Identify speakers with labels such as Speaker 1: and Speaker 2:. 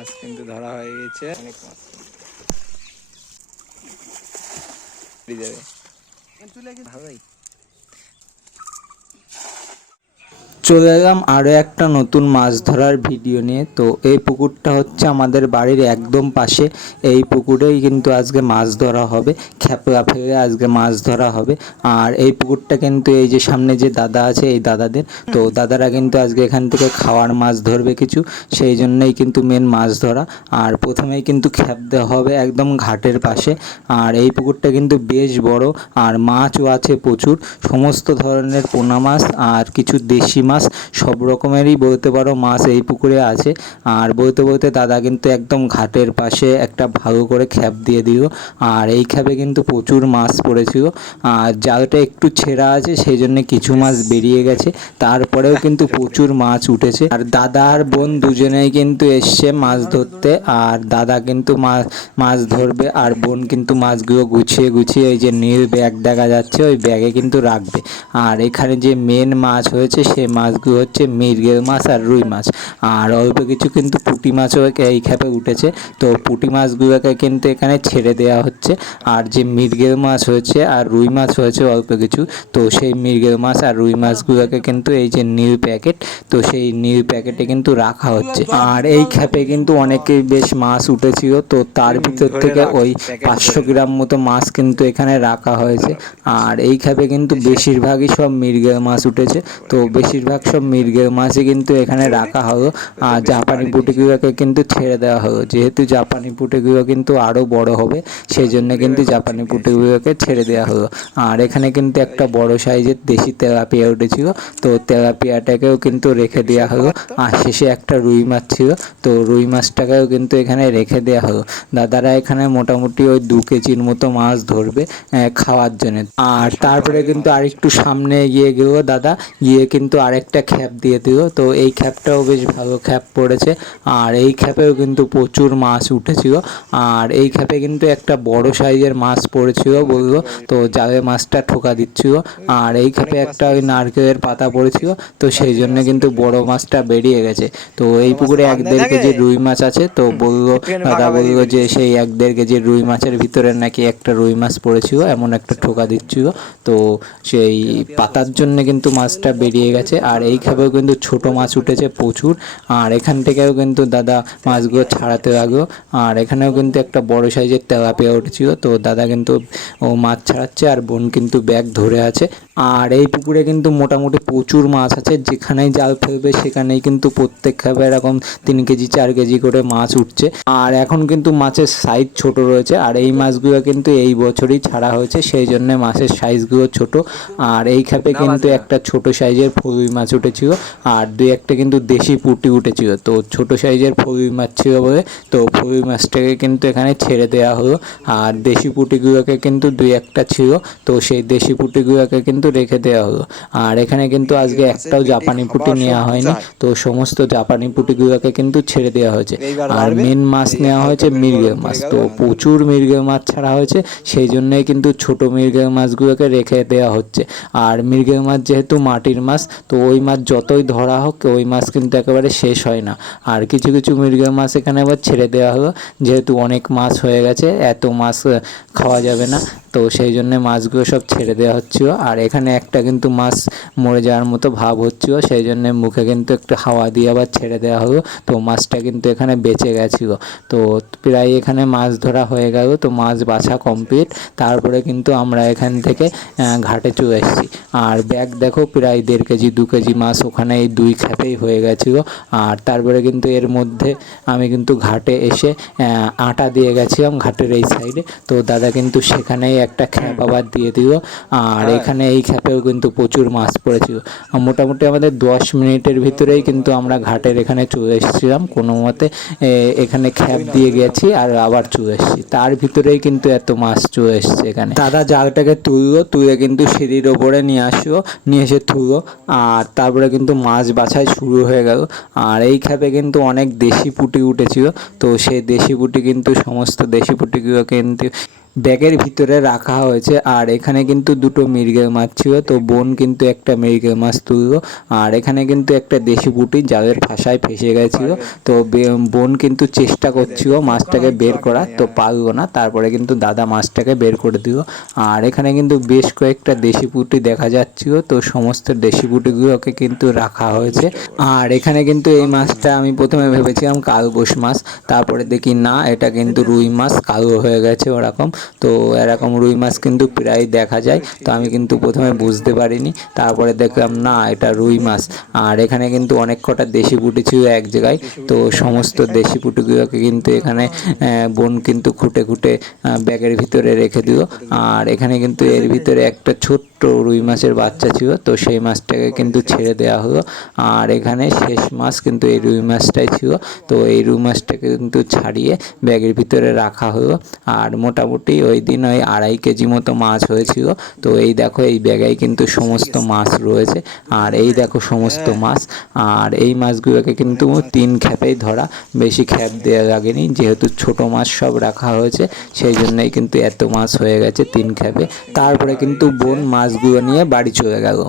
Speaker 1: মাছ কিন্তু ধরা হয়ে গেছে। অনেক মাছ। যাবে ভালোই। চলে এলাম আরও একটা নতুন মাছ ধরার ভিডিও নিয়ে। তো এই পুকুরটা হচ্ছে আমাদের বাড়ির একদম পাশে। এই পুকুরেই কিন্তু আজকে মাছ ধরা হবে খ্যাপলা ফেলে আজকে মাছ ধরা হবে। আর এই পুকুরটা কিন্তু এই যে সামনে যে দাদা আছে এই দাদাদের তো দাদারা কিন্তু আজকে এখান থেকে খাওয়ার মাছ ধরবে কিছু সেই জন্যই কিন্তু মেন মাছ ধরা। আর প্রথমেই কিন্তু খ্যাপ দেওয়া হবে একদম ঘাটের পাশে। আর এই পুকুরটা কিন্তু বেশ বড় আর মাছও আছে প্রচুর। সমস্ত ধরনের পোনা মাছ আর কিছু দেশি মাছ সব রকমেরই বলতে পারো মাছ এই পুকুরে আছে। আর বলতে বলতে দাদা কিন্তু একদম ঘাটের পাশে একটা ভালো করে খ্যাপ দিয়ে দিল। আর এই খ্যাপে কিন্তু প্রচুর মাছ পড়েছিল। আর জালটা একটু ছেঁড়া আছে, সেই জন্য কিছু মাছ বেরিয়ে গেছে। তারপরেও কিন্তু প্রচুর মাছ উঠেছে। আর দাদা আর বোন দুজনেই কিন্তু এসছে মাছ ধরতে। আর দাদা কিন্তু মাছ মাছ ধরবে, আর বোন কিন্তু মাছগুলো গুছিয়ে গুছিয়ে এই যে নীল ব্যাগ দেখা যাচ্ছে, ওই ব্যাগে কিন্তু রাখবে। আর এখানে যে মেন মাছ হয়েছে সেই মাছগুলো হচ্ছে মৃগেল মাছ আর রুই মাছ। আর অল্প কিছু কিন্তু পুঁটি মাছও এই খেপে উঠেছে। তো পুঁটি মাছগুলোকে কিন্তু এখানে ছেড়ে দেওয়া হচ্ছে। আর যে মৃগেল মাছ হয়েছে আর রুই মাছ হয়েছে অল্প কিছু তো সেই মৃগেল মাছ আর রুই মাছগুলোকে কিন্তু এই যে নীল প্যাকেট তো সেই নীল প্যাকেটে কিন্তু রাখা হচ্ছে। আর এই খেপে কিন্তু অনেকেই বেশ মাছ উঠেছিল তো তার ভিতর থেকে ওই পাঁচশো গ্রাম মতো মাছ কিন্তু এখানে রাখা হয়েছে। আর এই খেপে কিন্তু বেশিরভাগই সব মৃগেল মাছ উঠেছে তো বেশিরভাগ সব মৃগেল মাছই কিন্তু এখানে রাখা হলো। আর জাপানি পুঁটিগুলোকে কিন্তু ছেড়ে দেওয়া হলো। যেহেতু জাপানি পুঁটিগুলো কিন্তু আরও বড় হবে সেই জন্য কিন্তু জাপানি পুঁটিগুলোকে ছেড়ে দেওয়া হলো। আর এখানে কিন্তু একটা বড় সাইজের দেশি তেলাপিয়া উঠেছিল। তো তেলাপিয়াটাকেও কিন্তু রেখে দেওয়া হলো। আর শেষে একটা রুই মাছ ছিল। তো রুই মাছটাকেও কিন্তু এখানে রেখে দেওয়া হলো। দাদারা এখানে মোটামুটি ওই দু কেজির মতো মাছ ধরবে খাওয়ার জন্য। আর তারপরে কিন্তু আরেকটু সামনে গিয়ে গেল দাদা। গিয়ে কিন্তু আরেকটা খ্যাপ দিয়ে দিল। তো এই খ্যাপটাও বেশ ভালো খ্যাপ পড়েছে। আর এই খ্যাপেও কিন্তু প্রচুর মাছ উঠেছিল। আর এই খ্যাপে কিন্তু একটা বড় সাইজের মাছ পড়েছিল বলল। তো জালে মাছটা ঠোকা দিচ্ছিল। আর এই খ্যাপে একটা ওই নারকেলের পাতা পড়েছিল। তো সেই জন্য কিন্তু বড় মাছটা বেরিয়ে গেছে। তো এই পুকুরে এক দেড় কেজি রুই মাছ আছে। তো বলল, দাদা বলল যে সেই এক দেড় কেজি রুই মাছের ভিতরে নাকি একটা রুই মাছ পড়েছিল। এমন একটা ঠোকা দিচ্ছিল। তো সেই পাতার জন্য কিন্তু মাছটা বেরিয়ে গেছে। আর এই কিন্তু ছোট মাছ উঠেছে প্রচুর। আর এখান থেকেও কিন্তু দাদা মাছগুলো ছাড়াতে লাগল। আর এখানেও কিন্তু একটা বড় সাইজের তেলাপিয়া উঠেছিল। তো দাদা কিন্তু ও মাছ ছাড়াচ্ছে আর বোন কিন্তু ব্যাগ ধরে আছে। আর এই পুকুরে কিন্তু মোটামুটি প্রচুর মাছ আছে যেখানেই জাল ফেলবে সেখানেই কিন্তু প্রত্যেক খাবে এরকম তিন কেজি চার কেজি করে মাছ উঠছে। আর এখন কিন্তু মাছের সাইজ ছোট রয়েছে আর এই মাছগুলো কিন্তু এই বছরই ছাড়া হয়েছে সেই জন্য মাছের সাইজগুলো ছোট। আর এই খাপে কিন্তু একটা ছোট সাইজের ফলুই মাছ উঠেছিল আর দুই একটা কিন্তু দেশি পুঁটি উঠেছিল। তো ছোট সাইজের ফলুই মাছ ছিল বলে তো ফলুই মাছটাকে কিন্তু এখানে ছেড়ে দেওয়া হলো। আর দেশি পুঁটিগুলোকে কিন্তু দুই একটা ছিল তো সেই দেশি পুঁটিগুলোকে কিন্তু রেখে দেওয়া হলো। আর এখানে কিন্তু আজকে একটাও জাপানি পুঁটি নেওয়া হয়নি। তো সমস্ত জাপানি পুঁটিগুলোকে কিন্তু ছেড়ে দেওয়া হয়েছে। আর মেন মাছ নেওয়া হয়েছে মৃগেল মাছ। তো প্রচুর মৃগেল মাছ ছাড়া হয়েছে সেই জন্যই কিন্তু ছোট মৃগেল মাছগুলোকে রেখে দেওয়া হচ্ছে। আর মৃগেল মাছ যেহেতু মাটির মাছ তো ওই মাছ যতই ধরা হোক ওই মাছ কিন্তু একেবারে শেষ হয় না। আর কিছু কিছু মৃগেল মাছ এখানে আবার ছেড়ে দেওয়া হলো। যেহেতু অনেক মাছ হয়ে গেছে এত মাছ খাওয়া যাবে না। তো সেই জন্য মাছগুলো সব ছেড়ে দেওয়া হচ্ছিল। আর এখানে একটা কিন্তু মাছ মরে যাওয়ার মতো ভাব হচ্ছিল, সেই জন্য মুখে কিন্তু একটু হাওয়া দিয়ে আবার ছেড়ে দেওয়া হলো। তো মাছটা কিন্তু এখানে বেঁচে গেছিল। তো প্রায় এখানে মাছ ধরা হয়ে গেল। তো মাছ বাছা কমপ্লিট। তারপরে কিন্তু আমরা এখান থেকে ঘাটে চলে এসেছি। আর ব্যাগ দেখো, প্রায় দেড় কেজি, দু কেজি মাছ ওখানে এই দুই খ্যাপেই হয়ে গেছিল। আর তারপরে কিন্তু এর মধ্যে আমি কিন্তু ঘাটে এসে আটা দিয়ে গেছিলাম ঘাটের এই সাইডে। তো দাদা কিন্তু সেখানেই একটা খ্যাপ আবার দিয়ে দিল আর এখানে এই খ্যাপেও কিন্তু প্রচুর মাছ পড়েছিল। মোটামুটি আমাদের দশ মিনিটের ভিতরেই কিন্তু আমরা ঘাটের এখানে চলে এসেছিলাম। কোনো মতে এখানে খ্যাপ দিয়ে গেছি আর আবার চলে এসেছি। তার ভিতরেই কিন্তু এত মাছ চলে এসছে এখানে। দাদা জালটাকে তুললো তুলে কিন্তু সিঁড়ির ওপরে নিয়ে আসলো নিয়ে এসে তুলো আর তারপরে কিন্তু মাছ বাছাই শুরু হয়ে গেল। আর এই খ্যাপে কিন্তু অনেক দেশি পুঁটি উঠেছিল। তো সেই দেশি পুঁটি কিন্তু সমস্ত দেশি পুঁটিগুলো কিন্তু ব্যাগের ভিতরে রাখা হয়েছে। আর এখানে কিন্তু দুটো মৃগেল মাছ ছিল। তো বোন কিন্তু একটা মৃগেল মাছ তুললো। আর এখানে কিন্তু একটা দেশি পুঁটি যাদের ফাঁসায় ফেসে গেছিল। তো বোন কিন্তু চেষ্টা করছিল মাছটাকে বের করা তো পারল না। তারপরে কিন্তু দাদা মাছটাকে বের করে দিল। আর এখানে কিন্তু বেশ কয়েকটা দেশি পুঁটি দেখা যাচ্ছিল। তো সমস্ত দেশি পুঁটিগুলোকে কিন্তু রাখা হয়েছে। আর এখানে কিন্তু এই মাছটা আমি প্রথমে ভেবেছিলাম কালবোস মাছ। তারপরে দেখি না, এটা কিন্তু রুই মাছ। কালো হয়ে গেছে ওরকম। তো এরকম রুই মাছ কিন্তু প্রায় দেখা যায়। তো আমি কিন্তু প্রথমে বুঝতে পারিনি, তারপরে দেখলাম না, এটা রুই মাছ। আর এখানে কিন্তু অনেক কটা দেশি পুঁটি ছিল এক জায়গায়। তো সমস্ত দেশি পুঁটিগুলোকে কিন্তু এখানে বোন কিন্তু খুঁটে খুঁটে ব্যাগের ভিতরে রেখে দিল। আর এখানে কিন্তু এর ভিতরে একটা ছোট্ট রুই মাছের বাচ্চা ছিল, তো সেই মাছটাকে কিন্তু ছেড়ে দেওয়া হলো। আর এখানে শেষ মাছ কিন্তু এই রুই মাছটাই ছিল। তো এই রুই মাছটাকে কিন্তু ছাড়িয়ে ব্যাগের ভিতরে রাখা হলো। আর মোটামুটি ওই দিন ওই আড়াই কেজি মতো মাছ হয়েছিল। তো এই দেখো এই ব্যাগায় কিন্তু সমস্ত মাছ রয়েছে। আর এই দেখো সমস্ত মাছ। আর এই মাছগুলোকে কিন্তু তিন খ্যাপেই ধরা। বেশি খ্যাপ দেওয়া লাগেনি যেহেতু ছোট মাছ সব রাখা হয়েছে সেই জন্যই কিন্তু এত মাছ হয়ে গেছে তিন খ্যাপে তারপরে কিন্তু বোন মাছগুলো নিয়ে বাড়ি চলে গেল।